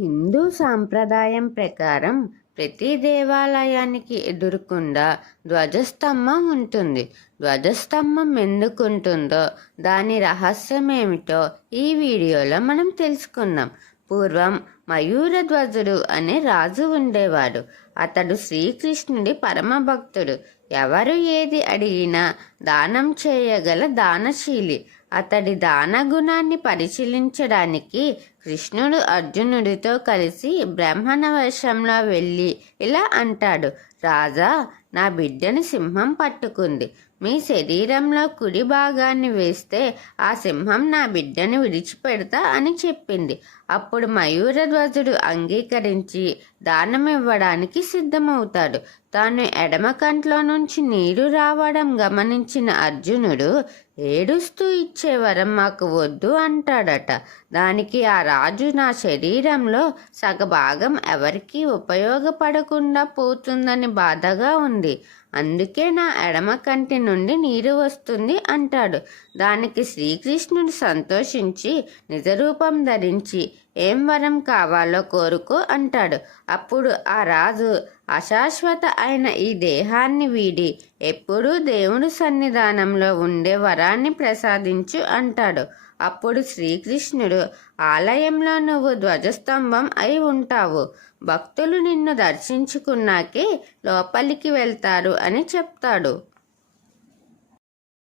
హిందూ సాంప్రదాయం ప్రకారం ప్రతి దేవాలయానికి ఎదురుకుండా ధ్వజస్తంభం ఉంటుంది. ధ్వజస్తంభం ఎందుకుంటుందో దాని రహస్యం ఏమిటో ఈ వీడియోలో మనం తెలుసుకుందాం. పూర్వం మయూరధ్వజుడు అనే రాజు ఉండేవాడు. అతడు శ్రీకృష్ణుడి పరమ భక్తుడు. ఎవరు ఏది అడిగినా దానం చేయగల దానశీలి. అతడి దాన గుణాన్ని పరిశీలించడానికి కృష్ణుడు అర్జునుడితో కలిసి బ్రాహ్మణ వేషంలో వెళ్ళి ఇలా అంటాడు: రాజా, నా బిడ్డని సింహం పట్టుకుంది. మీ శరీరంలో కుడి భాగాన్ని వేస్తే ఆ సింహం నా బిడ్డని విడిచిపెడతా అని చెప్పింది. అప్పుడు మయూరధ్వజుడు అంగీకరించి దానం ఇవ్వడానికి సిద్ధమవుతాడు. తాను ఎడమ కంట్లో నుంచి నీరు రావడం గమనించిన అర్జునుడు ఏడుస్తూ ఇచ్చే వరం మాకు వద్దు అంటాడట. దానికి ఆ రాజు, నా శరీరంలో సగభాగం ఎవరికీ ఉపయోగపడకుండా పోతుందని బాధగా ఉంది, అందుకే నా ఎడమ కంటి నుండి నీరు వస్తుంది అంటాడు. దానికి శ్రీకృష్ణుడు సంతోషించి నిజరూపం ధరించి ఏం వరం కావాలో కోరుకో అంటాడు. అప్పుడు ఆ రాజు అశాశ్వత అయిన ఈ దేహాన్ని వీడి ఎప్పుడూ దేవుని సన్నిధానంలో ఉండే వరాన్ని ప్రసాదించు అంటాడు. అప్పుడు శ్రీకృష్ణుడు, ఆలయంలో నువ్వు ధ్వజస్తంభం అయి ఉంటావు. భక్తులు నిన్ను దర్శించుకున్నాకే లోపలికి వెళ్తారు అని చెప్తాడు.